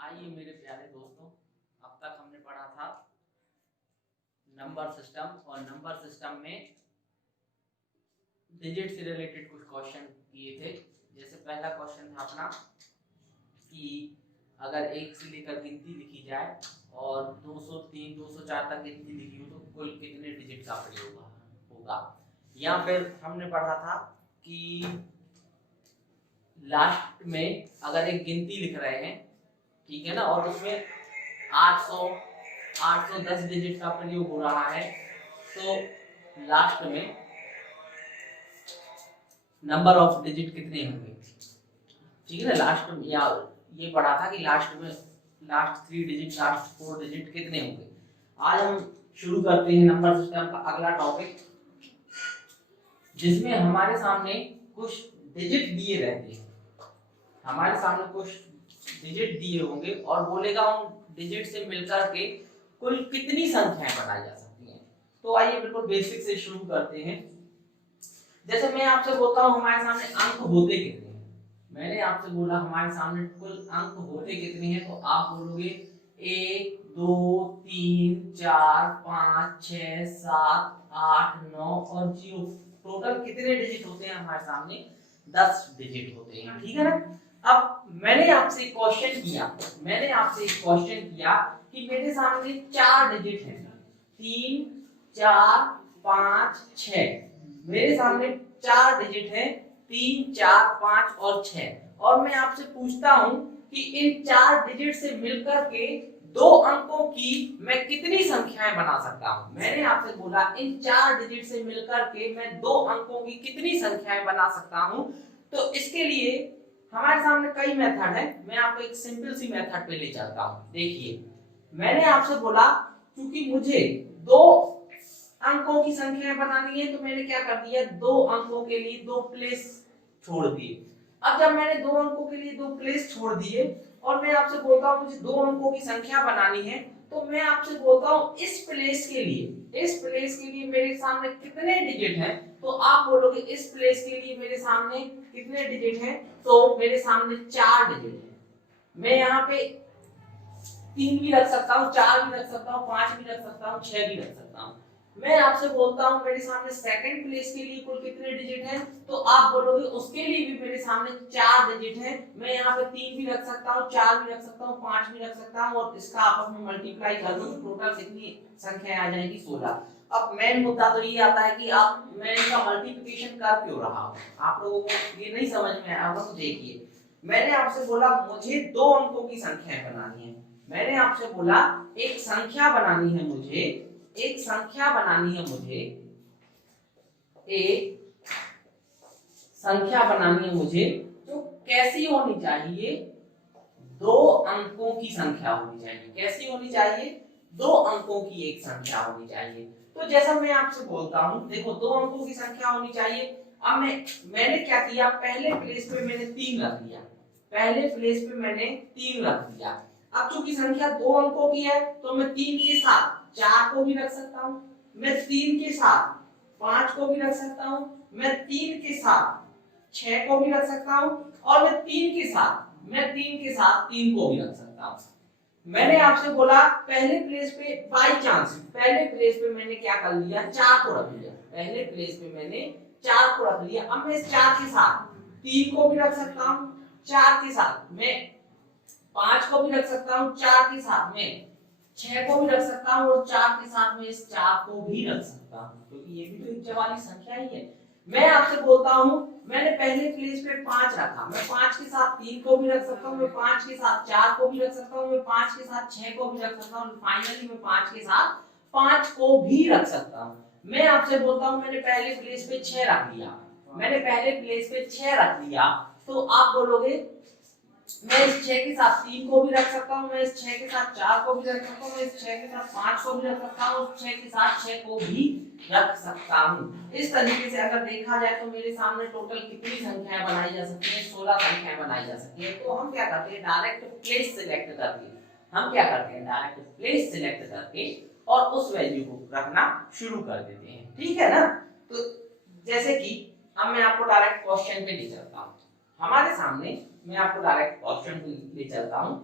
आइए मेरे प्यारे दोस्तों, अब तक हमने पढ़ा था नंबर सिस्टम और नंबर सिस्टम में डिजिट से रिलेटेड कुछ क्वेश्चन किए थे। जैसे पहला क्वेश्चन था अपना कि अगर 1 से लेकर गिनती लिखी जाए और 203 204 तक गिनती लिखी हो तो कुल कितने डिजिट का प्रयोग होगा। या फिर हमने पढ़ा था कि लास्ट में अगर एक गिनती लिख रहे हैं, ठीक है ना, और उसमें 810 डिजिट का प्रयोग हो रहा है, तो लास्ट में नंबर ऑफ डिजिट कितने होंगे। ठीक है ना, लास्ट में या ये पढ़ा था कि लास्ट में लास्ट 3 डिजिट लास्ट 4 डिजिट कितने होंगे। आज हम शुरू करते हैं नंबर सिस्टम का अगला टॉपिक, जिसमें हमारे सामने कुछ डिजिट दिए रहते हैं। हमारे सामने कुछ डिजिट दिए होंगे और बोलेगा उन डिजिट से मिलकर के कुल कितनी संख्याएं बनाई जा सकती हैं। तो आइए बिल्कुल बेसिक से शुरू करते हैं। जैसे मैं आपसे बोलता हूं हमारे सामने अंक होते कितने हैं, मैंने आपसे बोला हमारे सामने कुल अंक होते कितने हैं, तो आप बोलोगे 1 2 3 4 5 6 7 8 9 और 0। टोटल कितने डिजिट होते हैं हमारे सामने? 10 डिजिट होते हैं। ठीक है ना। अब मैंने आपसे क्वेश्चन किया कि मेरे सामने 4 डिजिट हैं, 3 4 5 6। मेरे सामने 4 डिजिट है, 3 4 5 और 6, और मैं आपसे पूछता हूं कि इन 4 डिजिट से मिलकर के 2 अंकों की मैं कितनी संख्याएं बना सकता हूं। मैंने आपसे बोला इन 4 डिजिट से मिलकर के मैं 2 अंकों की कितनी संख्याएं बना सकता हूं। तो इसके लिए हमारे सामने कई मेथड है, मैं आपको एक सिंपल सी मेथड पे ले चलता हूं। देखिए, मैंने आपसे बोला क्योंकि मुझे 2 अंकों की संख्या बनानी है, तो मैंने क्या कर दिया, 2 अंकों के लिए 2 प्लेस छोड़ दिए। अब जब मैंने 2 अंकों के लिए 2 प्लेस छोड़ दिए और मैं आपसे बोलता हूं मुझे 2 अंकों की संख्या बनानी है, तो मैं आपसे बोलता हूं इस प्लेस के लिए मेरे सामने कितने डिजिट हैं। तो आप बोलोगे इस प्लेस के लिए मेरे सामने कितने डिजिट हैं, तो मेरे सामने 4 डिजिट हैं। मैं यहाँ पे 3 भी रख सकता हूँ, 4 भी रख सकता हूँ, 5 भी रख सकता हूँ, 6 भी रख सकता हूँ। मैं आपसे बोलता हूँ मेरे सामने सेकंड प्लेस के लिए कुल कितने डिजिट हैं, तो आप बोलोगे उसके लिए भी मेरे सामने 4 डिजिट हैं। मैं यहाँ पे 3 भी रख सकता हूँ, 4 भी रख सकता हूँ, 5 भी रख सकता हूँ, और इसका आपस में मल्टीप्लाई कर दूं तो टोटल कितनी संख्या आ जाएगी, 16। अब मेन मुद्दा तो ये आता है कि आप मैं इसका मल्टीप्लिकेशन कर क्यों रहा हूँ, आप लोगों को ये नहीं समझ में आया। तो देखिए, मैंने आपसे बोला मुझे 2 अंकों की संख्याएं बनानी है। मैंने आपसे बोला एक संख्या बनानी है मुझे, एक संख्या बनानी है मुझे, एक संख्या बनानी है मुझे, तो कैसी होनी चाहिए, 2 अंकों की संख्या होनी चाहिए। कैसी होनी चाहिए? 2 अंकों की एक संख्या होनी चाहिए। तो जैसा मैं आपसे बोलता हूं, देखो 2 अंकों की संख्या होनी चाहिए। अब मैंने क्या किया, पहले प्लेस पे मैंने 3 रख दिया, पहले प्लेस पे मैंने 3 रख दिया। अब चूंकि संख्या 2 अंकों की है, तो मैं 3 के साथ 4 को भी रख सकता हूं, मैं 3 के साथ 5 को भी रख सकता हूं, मैं 3 के साथ 6 को भी रख सकता हूं, और मैं 3 के साथ 3 को भी रख सकता हूं। मैंने आपसे बोला पहले प्लेस पे बाय चांस पहले प्लेस पे मैंने क्या कर लिया, 4 को रख लिया, पहले प्लेस पे मैंने 4 को रख लिया। अब मैं इस 4 के साथ 3 को भी रख सकता हूं, 4 के साथ मैं 5 को भी रख सकता हूं, 4 के साथ में 6 को भी रख सकता हूं, और 4 के साथ में इस 4 को भी रख सकता हूं, क्योंकि ये भी तो एक जवाली संख्या ही है। मैं आपसे बोलता हूं मैंने पहले प्लेस पे 5 रखा, मैं 5 के साथ 3 को भी रख सकता हूं, मैं 5 के साथ 4 को भी रख सकता हूं, मैं 5 के साथ 6 को भी रख सकता हूं, फाइनली मैं 5 के साथ 5 को भी रख सकता हूं। मैं आपसे बोलता हूं मैंने पहले प्लेस पे 6 रख लिया, मैंने पहले प्लेस पे 6 रख लिया, तो आप बोलोगे मैं इस 6 के साथ 3 को भी रख सकता हूं, मैं इस 6 के साथ 4 को भी रख सकता हूं, मैं इस 6 के साथ 5 को भी रख सकता हूं, उस 6 के साथ 6 को भी रख सकता हूं। इस तरीके से अगर देखा जाए तो मेरे सामने टोटल कितनी संख्याएं बनाई जा सकती हैं, 16 संख्याएं बनाई जा सकती हैं। तो हम क्या करते हैं, डायरेक्ट प्लेस सिलेक्ट करके और उस वैल्यू को रखना शुरू कर देते हैं। ठीक है ना। तो जैसे कि अब मैं आपको डायरेक्ट क्वेश्चन पे ले चलता हूं, हमारे सामने मैं आपको डायरेक्ट क्वेश्चन ले चलता हूं।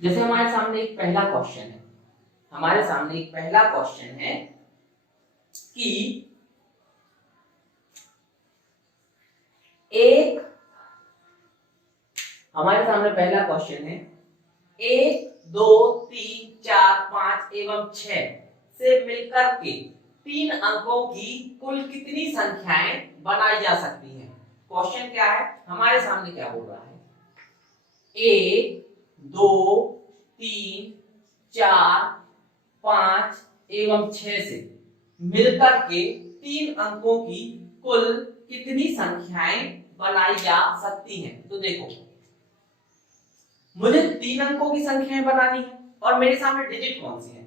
जैसे हमारे सामने एक पहला क्वेश्चन है, हमारे सामने एक पहला क्वेश्चन है कि एक, हमारे सामने पहला क्वेश्चन है 1 2 3 4 5 एवं 6 से मिलकर के 3 अंकों की कुल कितनी संख्याएं बनाई जा सकती हैं। क्वेश्चन क्या है, हमारे सामने क्या बोल रहा है, 1 2 3 4 5 एवं 6 से मिलकर के 3 अंकों की कुल कितनी संख्याएं बनाई जा सकती हैं। तो देखो मुझे 3 अंकों की संख्याएं बनानी है और मेरे सामने डिजिट कौन सी है,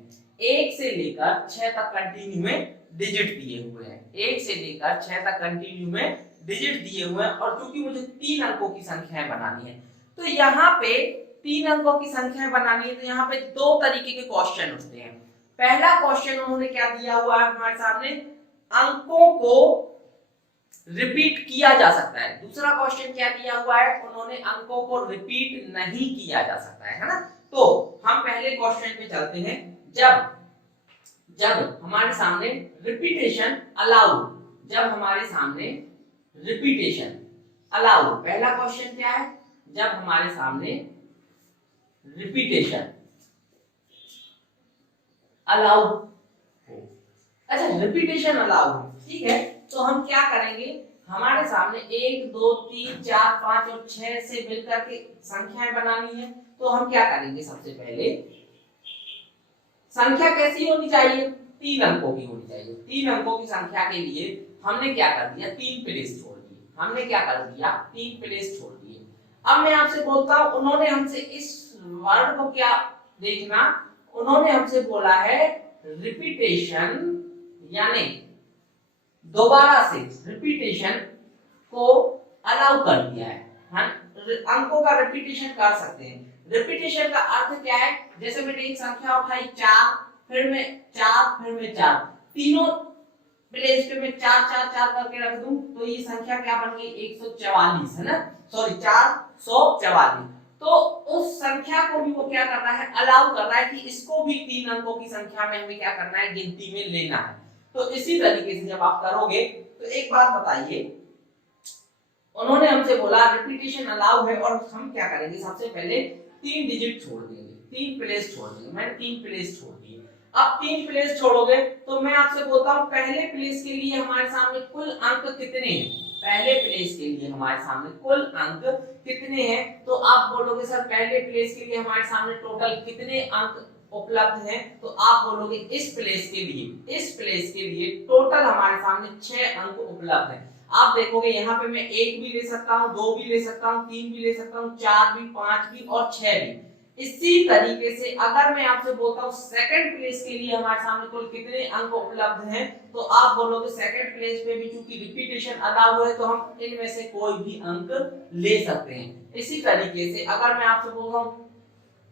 1 से लेकर 6 तक कंटिन्यू में डिजिट दिए हुए हैं, 1 से लेकर 6 तक कंटिन्यू में डिजिट दिए हुए हैं। और क्योंकि मुझे 3 अंकों की संख्याएं बनानी है तो यहाँ पे 3 अंकों की संख्याएं बनानी है, तो यहाँ पे 2 तरीके के क्वेश्चन होते हैं। पहला क्वेश्चन उन्होंने क्या दिया हुआ है हमारे सामने, अंकों को रिपीट किया जा सकता है। दूसरा क्वेश्चन क्या दिया हुआ है, उन्होंने अंकों को रिपीट नहीं किया जा सकता है ना। तो हम पहले क्वेश्चन पे चलते हैं, जब हमारे सामने रिपीटेशन अलाउड, जब हमारे सामने रिपीटेशन अलाउड, पहला क्वेश्चन क्या है, जब हमारे सामने रिपीटेशन अलाउड, अच्छा रिपीटेशन अलाउड, ठीक है। तो हम क्या करेंगे, हमारे सामने 1 2 3 4 5 और 6 से मिलकर के संख्याएं बनानी है। तो हम क्या करेंगे, सबसे पहले संख्या कैसी होनी चाहिए, 3 अंकों की होनी चाहिए। 3 अंकों की संख्या के लिए हमने क्या कर दिया, 3 प्लेस छोड़ दिए, हमने क्या कर दिया, 3 प्लेस छोड़ दिए। अब मैं आपसे बोलता हूं, उन्होंने हमसे इस वर्ड को क्या देखना, उन्होंने हमसे बोला है रिपीटेशन, यानी दोबारा से रिपीटेशन को अलाउ कर दिया है, अंकों का रिपीटेशन कर सकते हैं। रिपीटेशन का अर्थ क्या है, जैसे मैंने एक संख्या उठाई 4, फिर मैं 4, फिर मैं 4, तीनों प्लेस पे मैं 4 4 4 करके रख दूं तो ये संख्या क्या बन गई, 144 है ना, सॉरी 444। तो उस संख्या को भी वो क्या कर रहा है, अलाउ कर रहा है कि इसको भी 3 अंकों की संख्या में हमें क्या करना है, गिनती में लेना है। तो इसी तरीके से जब आप करोगे तो एक बात बताइए, उन्होंने हमसे बोला रिपीटेशन अलाउ है और हम क्या करेंगे, सबसे पहले 3 डिजिट छोड़ देंगे, 3 प्लेस छोड़ देंगे, मैंने 3 प्लेस छोड़ दिए। अब 3 प्लेस छोड़ोगे तो मैं आपसे बोलता हूं पहले प्लेस के लिए हमारे सामने कुल अंक कितने हैं, पहले प्लेस के लिए हमारे सामने कुल अंक कितने हैं। तो आप बोलोगे सर पहले प्लेस के लिए हमारे सामने टोटल कितने अंक उपलब्ध हैं, तो आप बोलोगे इस प्लेस के लिए टोटल हमारे सामने 6 अंक उपलब्ध हैं। आप देखोगे यहाँ पे मैं 1 भी ले सकता हूँ, 2 भी ले सकता हूँ, 3 भी ले सकता हूँ, 4 भी, 5 भी और 6 भी। इसी तरीके से अगर मैं आपसे बोलता हूँ सेकंड प्लेस के लिए हमारे सामने कुल कितने अंक उपलब्ध हैं, तो आप बोलोगे सेकंड प्लेस पे भी चूंकि रिपीटेशन अलाउ है तो हम इनमें से कोई भी अंक ले सकते हैं। इसी तरीके से अगर मैं आपसे बोल रहा हूँ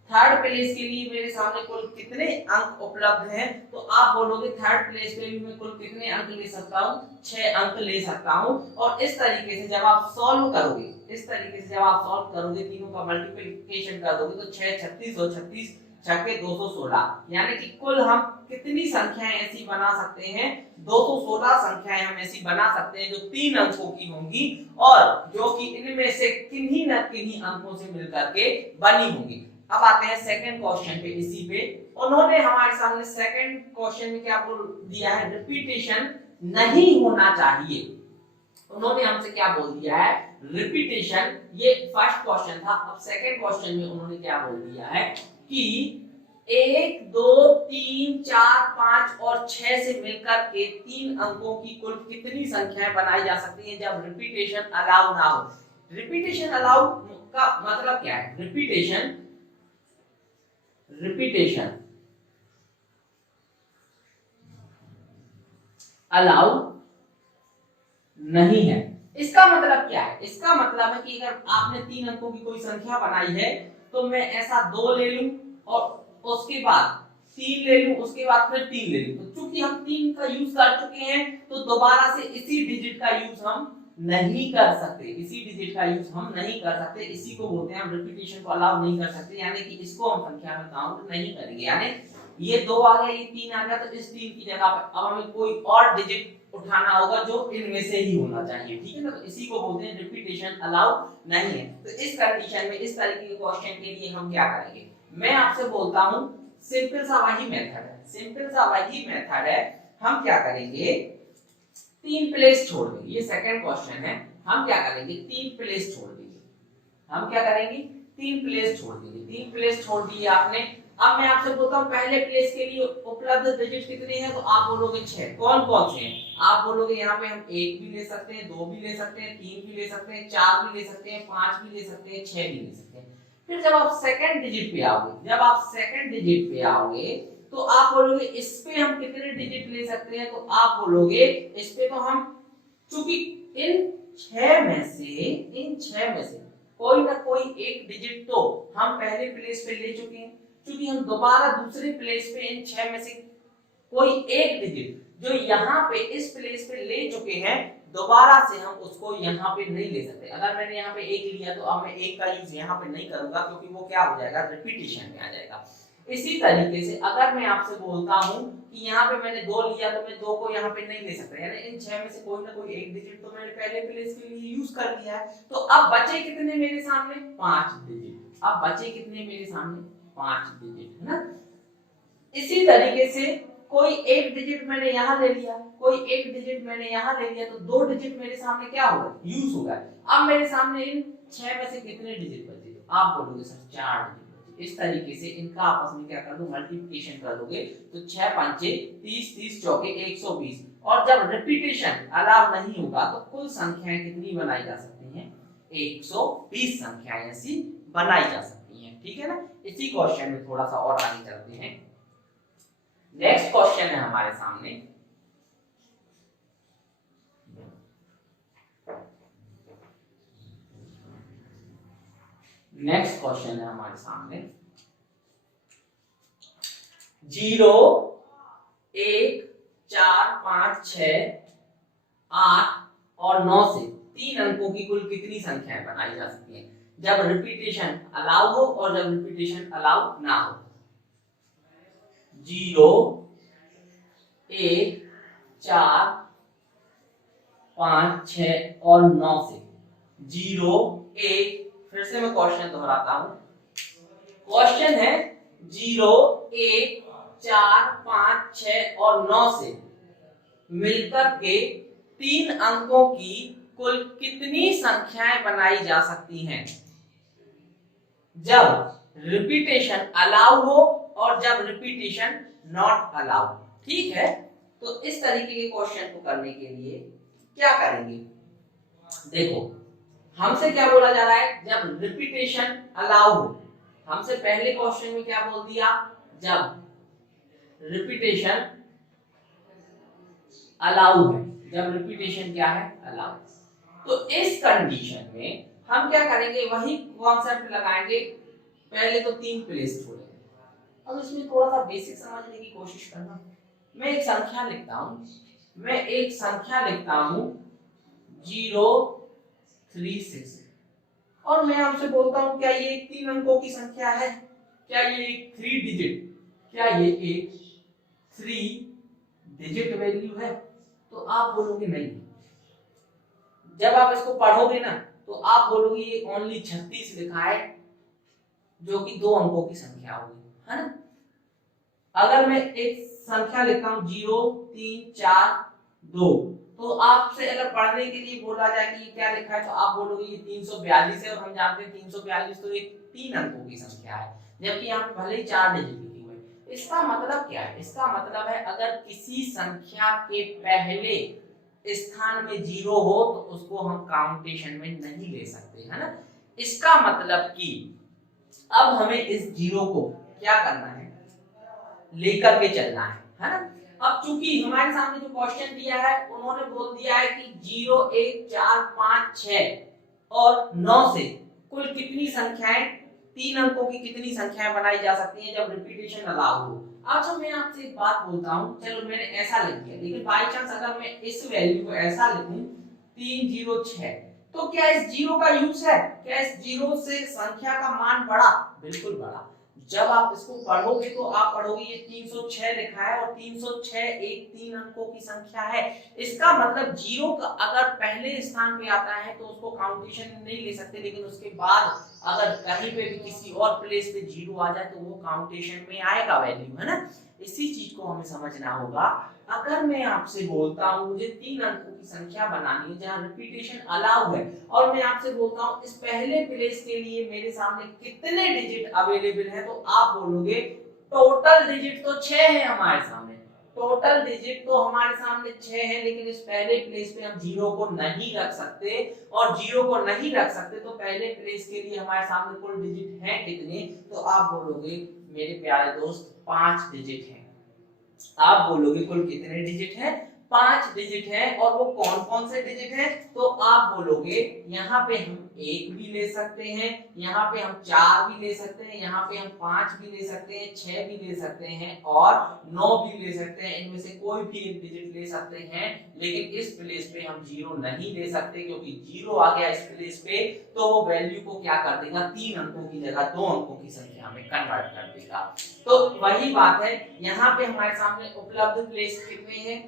थर्ड प्लेस के लिए मेरे सामने कुल कितने अंक उपलब्ध हैं, तो आप बोलोगे थर्ड प्लेस पे भी मैं कुल कितने अंक ले सकता हूँ, 6 अंक ले सकता हूँ। और इस तरीके से जब आप सॉल्व करोगे, इस तरीके से जब आप सॉल्व करोगे, तीनों का मल्टीप्लिकेशन कर दोगे तो 6 36 और 36 छक्के 216, यानी कि कुल हम कितनी संख्याएं ऐसी बना सकते हैं, 216 संख्याएं हम ऐसी बना सकते हैं जो 3 अंकों की होंगी और जो कि इनमें से किन्हीं न किन्हीं अंकों से मिलकर के बनी होंगी। अब आते हैं सेकंड क्वेश्चन पे, इसी पे उन्होंने हमारे सामने सेकंड क्वेश्चन में क्या बोल दिया है, रिपीटेशन नहीं होना चाहिए। उन्होंने हमसे क्या बोल दिया है, रिपीटेशन, ये फर्स्ट क्वेश्चन था। अब सेकंड क्वेश्चन में उन्होंने क्या बोल दिया है कि 1 2 3 4 5 और 6 से मिलकर के 3 अंकों की कुल कितनी संख्याएं बनाई जा सकती हैं जब रिपीटेशन अलाउ ना हो। रिपीटेशन अलाउ का मतलब क्या है, रिपीटेशन अलाउ नहीं है। इसका मतलब क्या है, इसका मतलब है कि अगर आपने 3 अंकों की कोई संख्या बनाई है तो मैं ऐसा 2 ले लूं और उसके बाद 3 ले लूं, उसके बाद फिर 3 ले लूं। तो चूंकि हम 3 का यूज कर चुके हैं तो दोबारा से इसी डिजिट का यूज हम नहीं कर सकते, इसी डिजिट का यूज हम नहीं कर सकते, इसी को बोलते हैं हम रिपीटेशन को अलाउ नहीं कर सकते, यानी कि इसको हम संख्या में काउंट नहीं करेंगे। यानी ये 2 आ गया, ये 3 आ गया, तो इस 3 की जगह पर अब हमें कोई और डिजिट उठाना होगा जो इनमें से ही होना चाहिए, ठीक है ना। तो इसी को बोलते हैं रिपीटेशन अलाउ नहीं है। तो इस कंडीशन में इस तरीके के क्वेश्चन के लिए हम क्या करेंगे, मैं आपसे बोलता हूं सिंपल सा वही मेथड है, सिंपल सा वही मेथड है। हम क्या करेंगे, 3 प्लेस छोड़ देंगे, ये सेकंड क्वेश्चन है, हम क्या करेंगे 3 प्लेस छोड़ देंगे, हम क्या करेंगे 3 प्लेस छोड़ देंगे। 3 प्लेस छोड़ दिए आपने। अब मैं आपसे बोलता हूं पहले प्लेस के लिए उपलब्ध डिजिट कितने हैं, तो आप बोलोगे 6। कौन कौन से हैं, आप बोलोगे यहाँ पे हम 1 भी ले सकते हैं, 2 भी ले सकते हैं, 3 भी ले सकते हैं, 4 भी ले सकते हैं, 5 भी ले सकते हैं, 6 भी ले सकते हैं। फिर जब आप सेकंड डिजिट पे आओगे, जब आप सेकंड डिजिट पे आओगे तो आप बोलोगे इस पे हम कितने डिजिट ले सकते हैं, तो आप बोलोगे इस पे तो हम, चूंकि इन 6 में से कोई ना कोई एक डिजिट तो हम पहले प्लेस पे ले चुके हैं, क्योंकि हम दोबारा दूसरे प्लेस पे इन 6 में से कोई एक डिजिट जो यहाँ पे इस प्लेस पे ले चुके हैं, दोबारा से हम उसको यहाँ पे नहीं ले सकते। अगर मैंने यहाँ पे 1 लिया तो अब मैं 1 का यूज यहाँ पे नहीं करूंगा, क्योंकि वो क्या हो जाएगा, रिपीटेशन में आ जाएगा। इसी तरीके से अगर मैं आपसे बोलता हूं कि यहाँ पे मैंने 2 लिया तो मैं 2 को यहाँ पे नहीं ले सकता, यानी इन 6 में से कोई ना कोई एक डिजिट तो मैंने पहले प्लेस के लिए यूज कर लिया है। तो अब बचे कितने मेरे सामने, 5 डिजिट। अब बचे कितने मेरे सामने, 5 डिजिट, है ना। इसी तरीके से कोई एक डिजिट मैंने यहाँ ले लिया, कोई एक डिजिट मैंने यहाँ ले लिया, तो 2 डिजिट मेरे सामने क्या होगा, यूज होगा। अब मेरे सामने इन 6 में से कितने डिजिट बचे, तो आप बोलोगे सर 4 डिजिट बचे। इस तरीके से इनका आपस में क्या कर दो, मल्टीप्लिकेशन कर दोगे, तो 6 पंचे 30, 30 चौके 120। और जब रिपीटेशन अलाउ नहीं होगा तो कुल संख्याएं कितनी बनाई जा सकती हैं, 120 संख्याएं ऐसी बनाई जा सकती हैं, ठीक है ना। इसी क्वेश्चन में थोड़ा सा और आगे चलते हैं। नेक्स्ट क्वेश्चन है हमारे सामने, नेक्स्ट क्वेश्चन है हमारे सामने 0, 1, 4, 5, 6, 8 और 9 से 3 अंकों की कुल कितनी संख्याएं बनाई जा सकती हैं जब रिपीटेशन अलाउ हो और जब रिपीटेशन अलाउ ना हो। 0, 1, 4, 5, 6 और 9 से 0, 1, फिर से मैं क्वेश्चन दोहराता हूं। क्वेश्चन है 0, 1, 4, 5, 6 और 9 से मिलकर के 3 अंकों की कुल कितनी संख्याएं बनाई जा सकती हैं जब रिपीटेशन अलाउ हो और जब रिपीटेशन नॉट अलाउ। ठीक है, तो इस तरीके के क्वेश्चन को करने के लिए क्या करेंगे, देखो हमसे क्या बोला जा रहा है, जब रिपीटेशन अलाउ हो। हमसे पहले क्वेश्चन में क्या बोल दिया, जब रिपीटेशन अलाउ है, जब रिपीटेशन क्या है, अलाउ। तो इस कंडीशन में हम क्या करेंगे, वही कॉन्सेप्ट लगाएंगे, पहले तो 3 प्लेस छोड़ेंगे। अब इसमें थोड़ा सा बेसिक समझने की कोशिश करना। मैं एक संख्या लिखता हूं, मैं एक संख्या लिखता हूं 036 और मैं आपसे बोलता हूं क्या ये 3 अंकों की संख्या है, क्या ये एक 3 डिजिट, क्या ये एक 3 डिजिट वैल्यू है, तो आप बोलोगे नहीं। जब आप इसको पढ़ोगे ना तो आप बोलोगे ये ओनली 36 लिखा है जो कि 2 अंकों की संख्या होगी, है ना। अगर मैं एक संख्या लिखता हूं 0, 3, 4, 2, तो आपसे अगर पढ़ने के लिए बोला जाए कि ये क्या लिखा है तो आप बोलोगे ये 342 है, और हम जानते हैं 342 तो एक 3 अंकों की संख्या है, जबकि यहाँ पे भले ही 4 डिजिट लिखी हुई है। इसका मतलब क्या है, इसका मतलब है अगर किसी संख्या के पहले स्थान में 0 हो तो उसको हम काउंटेशन में नहीं ले सकते, है ना। इसका मतलब कि अब हमें इस 0 को क्या करना है, लेकर के चलना है ना। अब चूंकि हमारे सामने जो क्वेश्चन दिया है उन्होंने बोल दिया है कि 0, 1, 4, 5, 6 और 9 से कुल कितनी संख्याएं, 3 अंकों की कितनी संख्याएं बनाई जा सकती हैं जब रिपीटेशन अलाउ हो। अच्छा मैं आपसे एक बात बोलता हूं, चलो मैंने ऐसा लिख दिया, लेकिन बाय चांस अगर मैं इस वैल्यू को ऐसा लिखूं 306। तो क्या इस जीरो का यूज है? क्या इस जीरो से संख्या का मान बढ़ा? बिल्कुल बढ़ा। जब आप इसको पढ़ोगे तो आप पढ़ोगे ये 306 लिखा है और 306 एक 3 अंकों की संख्या है। इसका मतलब जीरो का अगर पहले स्थान पे आता है तो उसको काउंटेशन में नहीं ले सकते, लेकिन उसके बाद अगर कहीं पे भी किसी और प्लेस पे जीरो आ जाए तो वो काउंटेशन में आएगा वैल्यू, है ना। इसी चीज को हमें समझना होगा। अगर मैं आपसे बोलता हूँ मुझे 3 अंकों की संख्या बनानी है जहाँ रिपीटेशन अलाउ है, और मैं आपसे बोलता हूँ इस पहले प्लेस के लिए मेरे सामने कितने डिजिट अवेलेबल है, तो आप बोलोगे टोटल डिजिट तो 6 है हमारे सामने। टोटल डिजिट तो हमारे सामने 6 है, लेकिन इस पहले प्लेस पे हम जीरो को नहीं रख सकते, और जीरो को नहीं रख सकते तो पहले प्लेस के लिए हमारे सामने कुल डिजिट हैं कितने, तो आप बोलोगे मेरे प्यारे दोस्त 5 डिजिट हैं। आप बोलोगे कुल कितने डिजिट हैं? 5 डिजिट हैं। और वो कौन कौन से डिजिट हैं? तो आप बोलोगे यहाँ पे हम 1 भी ले सकते हैं, यहाँ पे हम 4 भी ले सकते हैं, यहाँ पे हम 5 भी ले सकते हैं, 6 भी ले सकते हैं और 9 भी ले सकते हैं। इनमें से कोई भी एक डिजिट ले सकते हैं, लेकिन इस प्लेस पे हम जीरो नहीं ले सकते, क्योंकि जीरो आ गया इस प्लेस पे तो वो वैल्यू को क्या कर देगा, 3 अंकों की जगह 2 अंकों की संख्या में कन्वर्ट कर देगा। तो वही बात है, यहाँ पे हमारे सामने उपलब्ध प्लेस कितने हैं,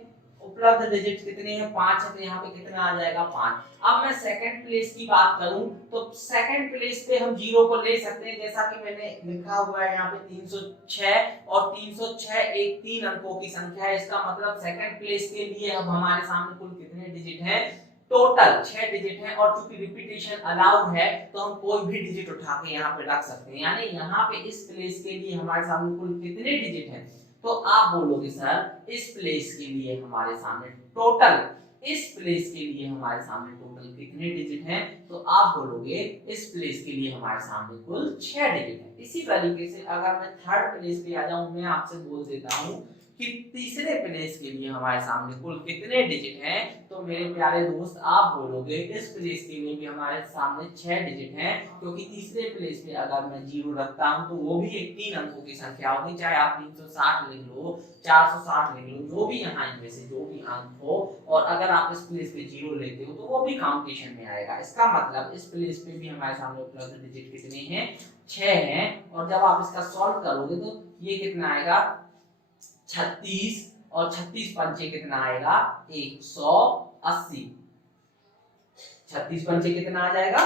उपलब्ध डिजिट कितने हैं, 5 है, तो यहाँ पे कितना आ जाएगा 5। अब मैं सेकंड प्लेस की बात करूं तो सेकंड प्लेस पे हम जीरो को ले सकते हैं, जैसा कि मैंने लिखा हुआ है यहाँ पे 306, और 306 एक 3 अंकों की संख्या है। इसका मतलब सेकंड प्लेस के लिए अब हमारे सामने कुल कितने डिजिट हैं, टोटल 6 डिजिट हैं। और चूंकि रिपीटेशन अलाउड है तो हम कोई भी डिजिट उठा के यहाँ पे रख सकते हैं, यानी यहाँ पे इस प्लेस के लिए हमारे सामने कुल कितने डिजिट हैं, तो आप बोलोगे सर इस प्लेस के लिए हमारे सामने टोटल, इस प्लेस के लिए हमारे सामने टोटल कितने डिजिट हैं, तो आप बोलोगे इस प्लेस के लिए हमारे सामने कुल 6 डिजिट हैं। इसी तरीके से अगर मैं थर्ड प्लेस पे आ जाऊं, मैं आपसे बोल देता हूं कि तीसरे प्लेस के लिए हमारे सामने कुल कितने डिजिट हैं, तो मेरे प्यारे दोस्त आप बोलोगे इस प्लेस के लिए भी हमारे सामने 6 डिजिट हैं, क्योंकि तीसरे प्लेस पे अगर मैं जीरो रखता हूं तो वो भी एक 3 अंकों की संख्या होगी, चाहे आप 360 लिख लो, 460 लिख लो, जो भी यहाँ इनमें से जो भी अंक हो, और अगर आप इस प्लेस पे जीरो लेते हो तो वो भी काउंटेशन में आएगा। इसका मतलब इस प्लेस पे भी हमारे सामने उपलब्ध डिजिट कितने हैं, 6 हैं। और जब आप इसका सॉल्व करोगे तो ये कितना आएगा 36, और 36 पंचे कितना आएगा 180, 36 पंचे कितना आ जाएगा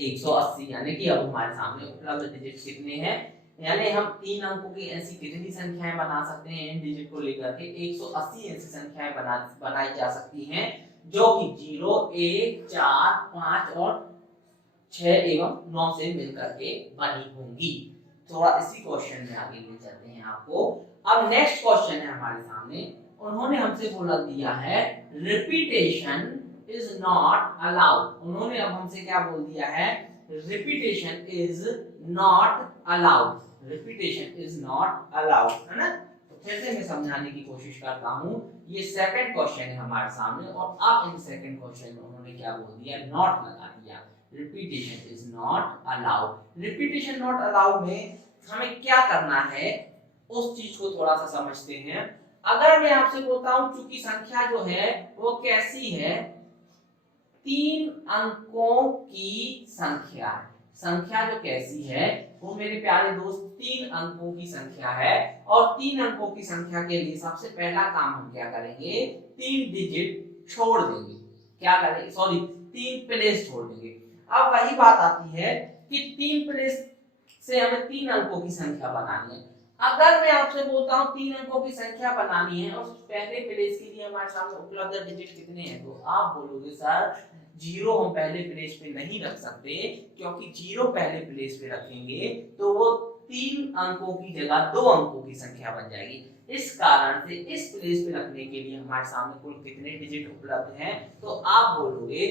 180, यानी कि अब हमारे सामने उपलब्ध डिजिट कितने हैं, यानी हम 3 अंकों की ऐसी कितनी संख्याएं बना सकते हैं इन डिजिट को लेकर के, 180 ऐसी संख्याएं बनाई जा सकती हैं जो कि 0, 1, 4, 5 और 6 एवं 9 से मिलकर के बनी होंगी। थोड़ा इसी क्वेश्चन में आगे ले चलते हैं आपको। अब नेक्स्ट क्वेश्चन है हमारे सामने, उन्होंने हमसे बोला दिया है रिपीटेशन इज नॉट अलाउड। उन्होंने अब हमसे क्या बोल दिया है, repetition is not allowed, repetition is not allowed, है ना। तो फिर से मैं समझाने की कोशिश करता हूं। ये सेकंड क्वेश्चन है हमारे सामने, और अब इन सेकंड क्वेश्चन में उन्होंने क्या बोल दिया, नॉट लगा दिया, repetition is not allowed. Repetition not allowed में हमें क्या करना है उस चीज को थोड़ा सा समझते हैं। अगर मैं आपसे बोलता हूं चूंकि संख्या जो है वो कैसी है, 3 अंकों की संख्या है, संख्या जो कैसी है वो मेरे प्यारे दोस्त 3 अंकों की संख्या है, और 3 अंकों की संख्या के लिए सबसे पहला काम हम क्या करेंगे, 3 डिजिट छोड़ देंगे, क्या करेंगे, सॉरी 3 प्लेस छोड़ देंगे। अब वही बात आती है कि 3 प्लेस से हमें 3 अंकों की संख्या बनानी है। अगर मैं आपसे बोलता हूं 3 अंकों की संख्या बनानी है और पहले प्लेस के लिए हमारे सामने उपलब्ध डिजिट कितने हैं, तो आप बोलोगे सर जीरो हम पहले प्लेस पे नहीं रख सकते, क्योंकि जीरो पहले प्लेस पे रखेंगे तो वो 3 अंकों की जगह 2 अंकों की संख्या बन जाएगी। इस कारण से इस प्लेस पे रखने के लिए हमारे सामने कुल कितने डिजिट उपलब्ध हैं, तो आप बोलोगे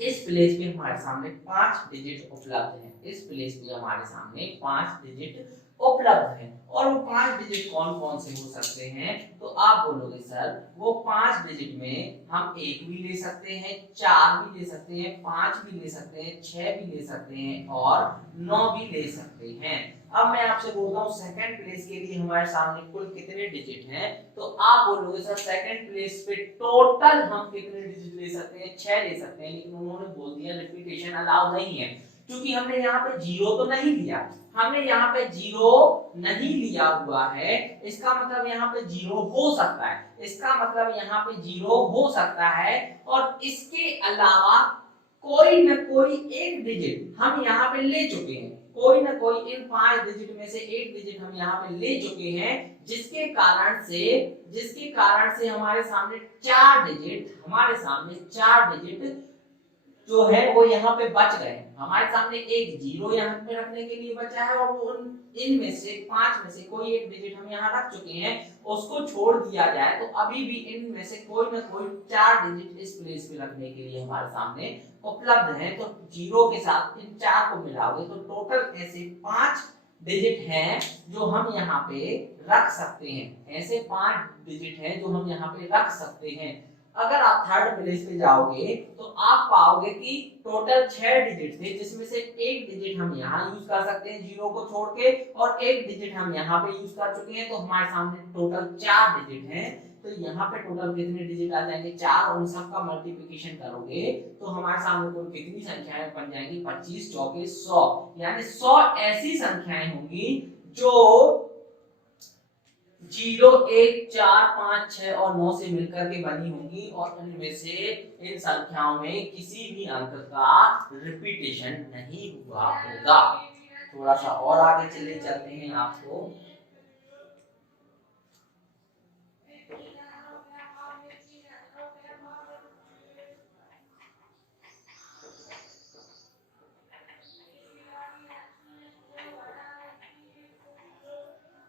इस प्लेस पे हमारे सामने 5 डिजिट उपलब्ध हैं, इस प्लेस पे हमारे सामने 5 डिजिट उपलब्ध हैं। और वो 5 डिजिट कौन कौन से हो सकते हैं, तो आप बोलोगे सर वो 5 डिजिट में हम 1 भी ले सकते हैं, 4 भी ले सकते हैं, 5 भी ले सकते हैं, 6 भी ले सकते हैं और 9 भी ले सकते हैं। अब मैं आपसे बोलता हूँ सेकंड प्लेस के लिए हमारे सामने कुल कितने डिजिट हैं, तो आप बोलोगे सर सेकंड प्लेस पे टोटल हम कितने डिजिट ले सकते हैं, 6 ले सकते हैं, लेकिन उन्होंने बोल दिया रिपीटेशन अलाउ नहीं है, क्योंकि हमने यहाँ पे जीरो तो नहीं लिया, हमने यहाँ पे जीरो नहीं लिया हुआ है, इसका मतलब यहाँ पे जीरो हो सकता है, इसका मतलब यहाँ पे जीरो हो सकता है, और इसके अलावा कोई न कोई एक डिजिट हम यहाँ पे ले चुके हैं, कोई ना कोई इन 5 डिजिट में से एक डिजिट हम यहाँ पे ले चुके हैं, जिसके कारण से हमारे सामने 4 डिजिट जो है वो यहाँ पे बच गए। हमारे सामने एक जीरो यहाँ पे रखने के लिए बचा है, और वो इनमें से 5 में से कोई एक डिजिट हम यहाँ रख चुके हैं, उसको छोड़ दिया जाए तो अभी भी इनमें से कोई ना कोई 4 डिजिट इस प्लेस पे रखने के लिए हमारे सामने उपलब्ध है। तो जीरो के साथ इन 4 को मिलाओगे तो टोटल ऐसे 5 डिजिट हैं जो हम यहाँ पे रख सकते हैं, ऐसे 5 डिजिट हैं जो हम यहाँ पे रख सकते हैं। अगर आप थर्ड प्लेस पे जाओगे तो आप पाओगे कि टोटल 6 डिजिट थे, जिसमें से एक डिजिट हम यहाँ यूज कर सकते हैं जीरो को छोड़ के, और एक डिजिट हम यहाँ पे यूज कर चुके हैं, तो हमारे सामने टोटल 4 डिजिट हैं। तो यहाँ पे टोटल कितने डिजिट आ जाएंगे, 4, और उन सबका मल्टीप्लिकेशन करोगे तो हमारे सामने कुल कितनी संख्याएं बन जाएंगी, 25 चौके 100, यानी 100 ऐसी संख्याएं होंगी जो 0, 1, 4, 5, 6 और 9 से मिलकर के बनी होंगी, और इनमें से इन संख्याओं में किसी भी अंक का रिपीटेशन नहीं हुआ होगा। थोड़ा सा और आगे चलते हैं आपको।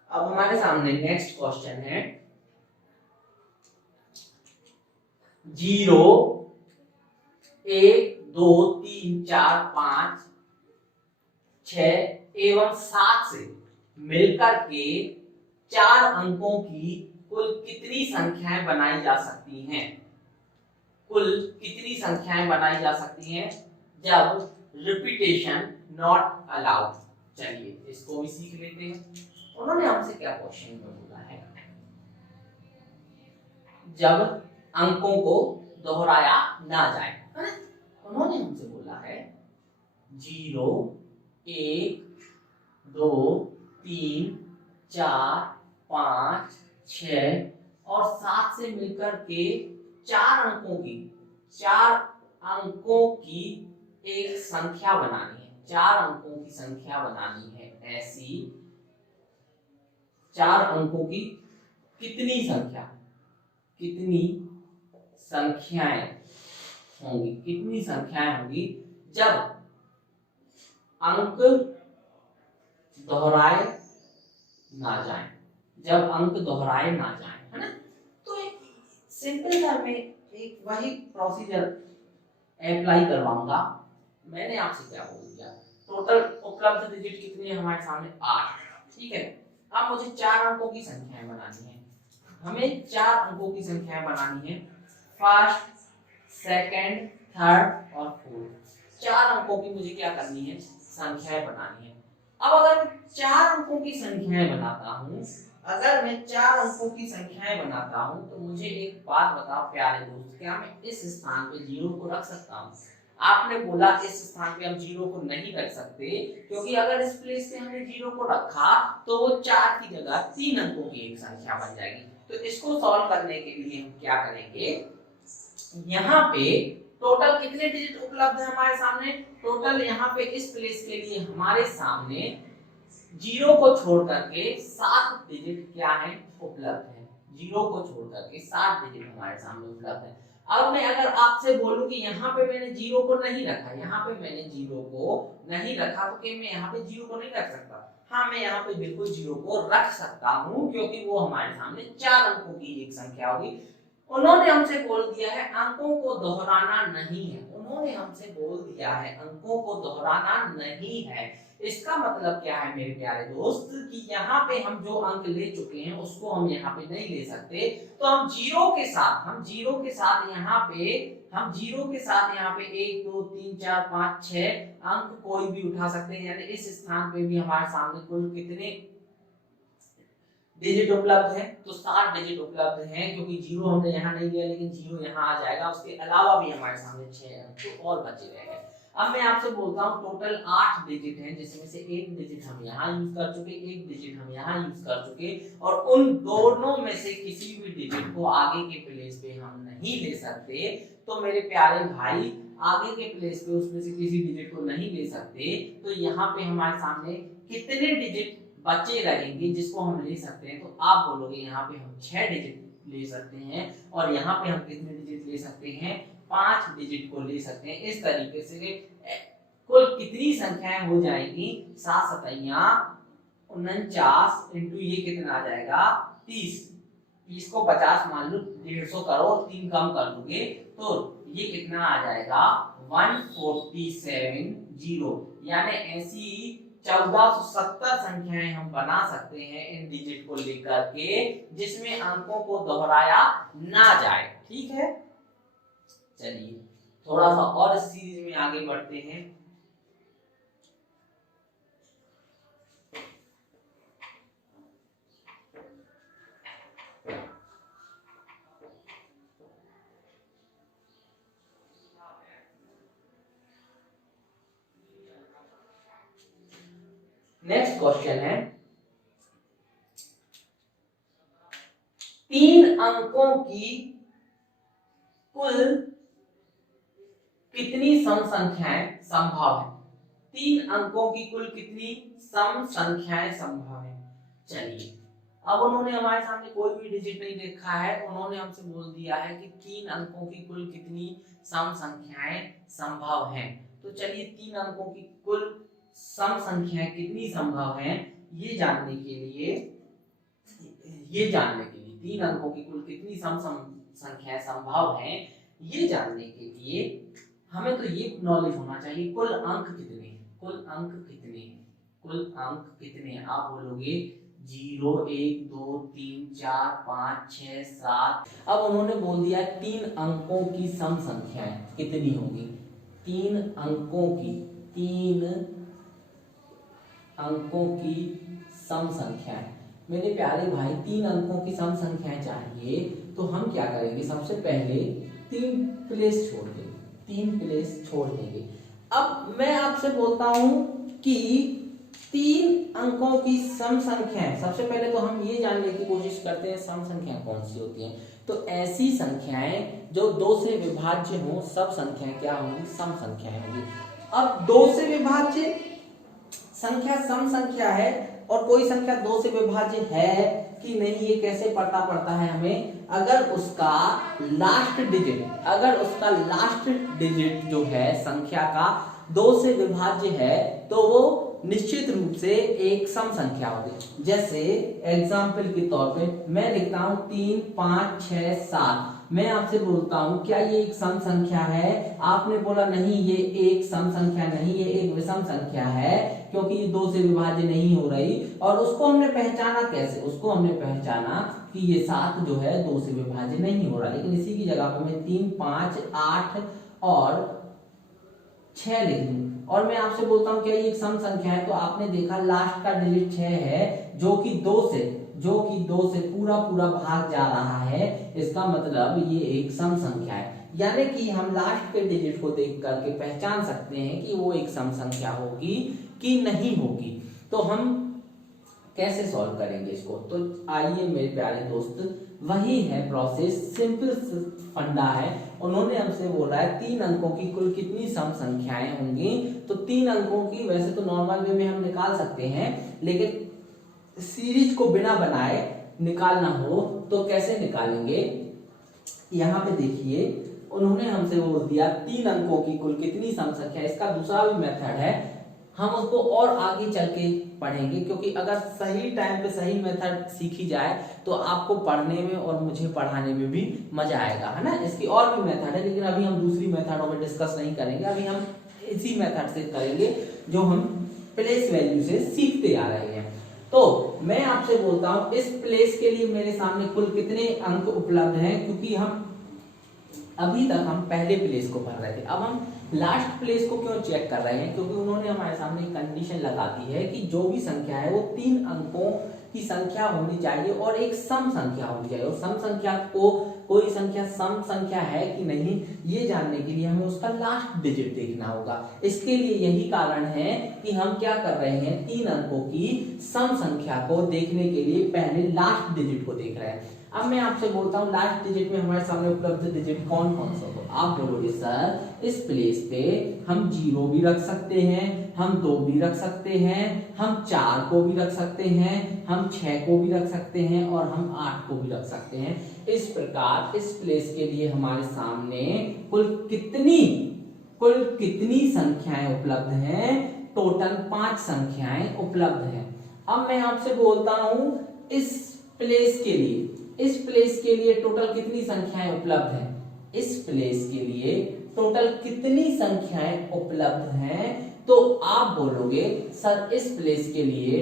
अब हमारे सामने नेक्स्ट क्वेश्चन है 0, 1, 2, 3, 4, 5, 6 एवं 7 से मिलकर के 4 अंकों की कुल कितनी संख्याएं बनाई जा सकती हैं, कुल कितनी संख्याएं बनाई जा सकती हैं जब रिपीटेशन नॉट अलाउड। चलिए इसको भी सीख लेते हैं। उन्होंने हमसे क्या क्वेश्चन में बोला है, जब अंकों को दोहराया ना जाए, उन्होंने हमसे बोला है 0, 1, 2, 3, 4, 5, 6 और 7 से मिलकर के 4 अंकों की एक संख्या बनानी है, 4 अंकों की संख्या बनानी है। ऐसी 4 अंकों की कितनी संख्याएं होंगी जब अंक दोहराए ना जाए, है ना। तो एक सिंपल सा मैं एक वही प्रोसीजर अप्लाई करवाऊंगा। मैंने आपसे क्या बोल दिया, टोटल उपलब्ध डिजिट कितने हैं हमारे सामने, 8, ठीक है। अब मुझे 4 अंकों की संख्याएं बनानी है, हमें 4 अंकों की संख्याएं बनानी है, फर्स्ट, सेकंड, थर्ड और फोर्थ। 4 अंकों की मुझे क्या करनी है, संख्याएं बनानी है। अब अगर मैं 4 अंकों की संख्याएं बनाता हूं, तो मुझे एक बात बताओ प्यारे दोस्त, क्या मैं इस स्थान पे 0 को रख सकता हूं? आपने बोला इस स्थान पे हम 0 को नहीं रख सकते, क्योंकि अगर इस प्लेस पे हमने 0 को रखा तो वो 4 की जगह 3 अंकों की एक संख्या बन जाएगी। तो इसको सॉल्व करने के लिए हम क्या करेंगे, यहाँ पे टोटल कितने डिजिट उपलब्ध है हमारे सामने, टोटल यहाँ पे इस प्लेस के लिए हमारे सामने 0 को छोड़ करके 7 डिजिट क्या है, उपलब्ध है। 0 को छोड़ करके 7 डिजिट हमारे सामने उपलब्ध है। अब मैं अगर आपसे बोलूं कि यहाँ पे मैंने 0 को नहीं रखा, तो क्या मैं यहाँ पे 0 को नहीं रख सकता? हाँ, मैं यहाँ पे बिल्कुल 0 को रख सकता हूँ, क्योंकि वो हमारे सामने 4 अंकों की एक संख्या होगी। उन्होंने हमसे बोल दिया है अंकों को दोहराना नहीं है, इसका मतलब क्या है मेरे प्यारे दोस्त, कि यहाँ पे हम जो अंक ले चुके हैं उसको हम यहाँ पे नहीं ले सकते। तो हम जीरो के साथ यहाँ पे हम जीरो के साथ यहाँ पे 1 2 3 4 5 6 अंक कोई भी उठा सकते हैं, यानी इस स्थान पे भी हमारे सामने कुल कितने डिजिट उपलब्ध है, तो 7 डिजिट उपलब्ध हैं, क्योंकि जीरो हमने यहाँ नहीं लिया लेकिन जीरो यहाँ आ जाएगा। उसके अलावा भी हमारे सामने 6 अंक तो और बचे रहेंगे। अब मैं आपसे बोलता हूँ टोटल 8 डिजिट हैं, जिसमें से एक डिजिट हम यहाँ यूज कर चुके, एक डिजिट हम यहाँ यूज कर चुके, और उन दोनों में से किसी भी डिजिट को आगे के प्लेस पे हम नहीं ले सकते। तो मेरे प्यारे भाई आगे के प्लेस पे उसमें से किसी डिजिट को नहीं ले सकते, तो यहाँ पे हमारे सामने कितने डिजिट बचे रहेंगे जिसको हम ले सकते हैं? तो आप बोलोगे यहाँ पे हम 6 डिजिट ले सकते हैं, और यहाँ पे हम कितने डिजिट ले सकते हैं? 5 डिजिट को ले सकते हैं। इस तरीके से कुल कितनी संख्याएं हो जाएंगी? 7 सतैया 49 इंटू ये कितना आ जाएगा? 30। 30 को 50 मान लो, 150 करो, 3 कम कर दोगे तो ये कितना आ जाएगा? 1470। यानी ऐसी 1470 संख्याएं हम बना सकते हैं इन डिजिट को लेकर के, जिसमें अंकों को दोहराया ना जाए। ठीक है, चलिए थोड़ा सा और सीरीज में आगे बढ़ते हैं। नेक्स्ट क्वेश्चन है, 3 अंकों की कुल कितनी सम संख्याएं संभव है? 3 अंकों की कुल कितनी सम संख्याएं संभव है? चलिए, अब उन्होंने हमारे सामने कोई भी डिजिट नहीं देखा है, उन्होंने हमसे बोल दिया है कि 3 अंकों की कुल कितनी सम संख्याएं संभव हैं। तो चलिए 3 अंकों की कुल सम संख्याएं कितनी संभव हैं ये जानने के लिए 3 अंकों की कुल कितनी सम संख्याएं संभव हैं ये जानने के लिए हमें तो ये नॉलेज होना चाहिए कुल अंक कितने हैं। कुल अंक कितने हैं? आप बोलोगे 0 1 2 3 4 5 6 7। अब उन्होंने बोल दिया 3 अंकों की सम संख्याएं कितनी होगी? 3 अंकों की सम संख्याएं। मेरे प्यारे भाई 3 अंकों की सम संख्याएं चाहिए तो हम क्या करेंगे? सबसे पहले 3 प्लेस छोड़ देंगे। अब मैं आपसे बोलता हूं कि 3 अंकों की सम संख्याएं, सबसे पहले तो हम ये जानने की कोशिश करते हैं सम संख्या कौन सी होती हैं। तो ऐसी संख्याएं जो 2 से विभाज्य हो, सब संख्याएं क्या होंगी? सम संख्याएं होंगी। अब 2 से विभाज्य संख्या सम संख्या है और कोई संख्या 2 से विभाज्य है कि नहीं ये कैसे पता पड़ता है हमें? अगर उसका लास्ट डिजिट जो है संख्या का 2 से विभाज्य है तो वो निश्चित रूप से एक सम संख्या होगी। जैसे एग्जाम्पल के तौर पे मैं लिखता हूं 3 5 6 7। मैं आपसे बोलता हूं क्या ये एक सम संख्या है? आपने बोला नहीं ये एक सम संख्या नहीं, ये एक विषम संख्या है क्योंकि ये 2 से विभाज्य नहीं हो रही। और उसको हमने पहचाना कैसे? उसको हमने पहचाना कि ये 7 जो है 2 से विभाज्य नहीं हो रहा, लेकिन इसी की जगह पर मैं 3 5 8 और 6 लिख दूं और मैं आपसे बोलता हूं क्या ये एक सम संख्या है? तो आपने देखा लास्ट का डिजिट 6 है जो कि 2 से पूरा भाग जा रहा है। इसका मतलब ये एक सम संख्या है, यानी कि हम लास्ट के डिजिट को देख करके पहचान सकते हैं कि वो एक सम संख्या होगी कि नहीं होगी। तो हम कैसे सॉल्व करेंगे इसको? तो आइए मेरे प्यारे दोस्त, वही है प्रोसेस, सिंपल फंडा है। उन्होंने हमसे बोला है 3 अंकों की कुल कितनी सम संख्याएं होंगी। तो 3 अंकों की वैसे तो नॉर्मल वे में हम निकाल सकते हैं, लेकिन सीरीज को बिना बनाए निकालना हो तो कैसे निकालेंगे? यहाँ पे देखिए उन्होंने हमसे बोल दिया 3 अंकों की कुल कितनी सम संख्या। इसका दूसरा भी मेथड है, हम उसको और आगे चल के पढ़ेंगे, क्योंकि अगर सही टाइम पे सही मेथड सीखी जाए तो आपको पढ़ने में और मुझे पढ़ाने में भी मजा आएगा, है ना। इसकी और भी मेथड है, लेकिन अभी हम दूसरी मेथडों में डिस्कस नहीं करेंगे। अभी हम इसी मेथड से करेंगे जो हम प्लेस वैल्यू से सीखते आ रहे हैं। तो मैं आपसे बोलता हूं इस प्लेस के लिए मेरे सामने कुल कितने अंक उपलब्ध हैं, क्योंकि हम अभी तक हम पहले प्लेस को भर रहे थे, अब हम लास्ट प्लेस को क्यों चेक कर रहे हैं, क्योंकि उन्होंने हमारे सामने एक कंडीशन लगा दी है कि जो भी संख्या है वो 3 अंकों की संख्या होनी चाहिए और एक सम संख्या होनी चाहिए। और सम संख्या को, कोई संख्या सम संख्या है कि नहीं ये जानने के लिए हमें उसका लास्ट डिजिट देखना होगा। इसके लिए यही कारण है कि हम क्या कर रहे हैं, 3 अंकों की सम संख्या को देखने के लिए पहले लास्ट डिजिट को देख रहे हैं। अब मैं आपसे बोलता हूँ लास्ट डिजिट में हमारे सामने उपलब्ध डिजिट कौन कौन सा होगा। आप बोलोगे सर इस प्लेस पे हम 0 भी रख सकते हैं, हम 2 भी रख सकते हैं, हम 4 को भी रख सकते हैं, हम 6 को भी रख सकते हैं और हम 8 को भी रख सकते हैं। इस प्रकार इस प्लेस के लिए हमारे सामने कुल कितनी संख्याएं उपलब्ध हैं, टोटल 5 संख्याएं उपलब्ध हैं। अब मैं आपसे बोलता हूं इस प्लेस के लिए टोटल कितनी संख्याएं उपलब्ध हैं, इस प्लेस के लिए टोटल कितनी संख्याएं उपलब्ध हैं। तो आप बोलोगे सर इस प्लेस के लिए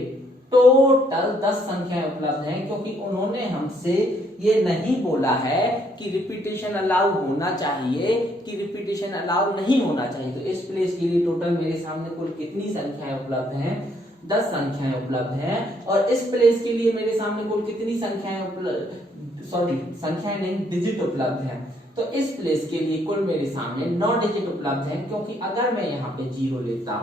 टोटल 10 संख्याएं उपलब्ध हैं, क्योंकि उन्होंने हमसे ये नहीं बोला है कि रिपीटेशन अलाउ होना चाहिए कि रिपीटेशन अलाउ नहीं होना चाहिए। तो इस प्लेस के लिए टोटल मेरे सामने कुल कितनी संख्याएं उपलब्ध हैं, 10 संख्याएं उपलब्ध हैं। और इस प्लेस के लिए मेरे सामने कुल कितनी संख्याएं नहीं डिजिट उपलब्ध हैं। तो इस प्लेस के लिए कुल मेरे सामने 9 डिजिट उपलब्ध हैं, क्योंकि अगर मैं यहाँ पे 0 लेता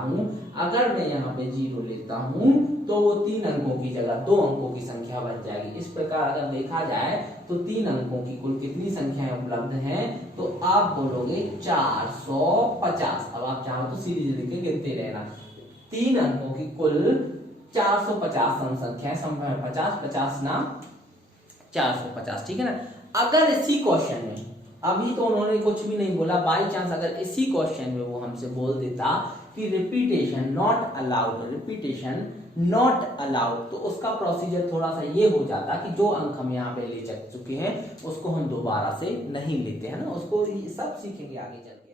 हूँ तो वो 3 अंकों की जगह 2 अंकों की संख्या बन जाएगी। इस प्रकार अगर देखा जाए तो 3 अंकों की कुल कितनी संख्याएं उपलब्ध हैं, तो आप बोलोगे 450। अब आप चाहो तो सीरीज लेके गिनते रहना। 3 अंकों की कुल 450 सम संख्याएं, 50 नाम 450, ठीक है ना। अगर इसी क्वेश्चन में, अभी तो उन्होंने कुछ भी नहीं बोला, बाई चांस अगर इसी क्वेश्चन में वो हमसे बोल देता कि रिपीटेशन नॉट अलाउड, तो उसका प्रोसीजर थोड़ा सा ये हो जाता कि जो अंक हम यहाँ पे ले चुके हैं उसको हम दोबारा से नहीं लेते हैं ना, उसको सब सीखेंगे आगे चल के।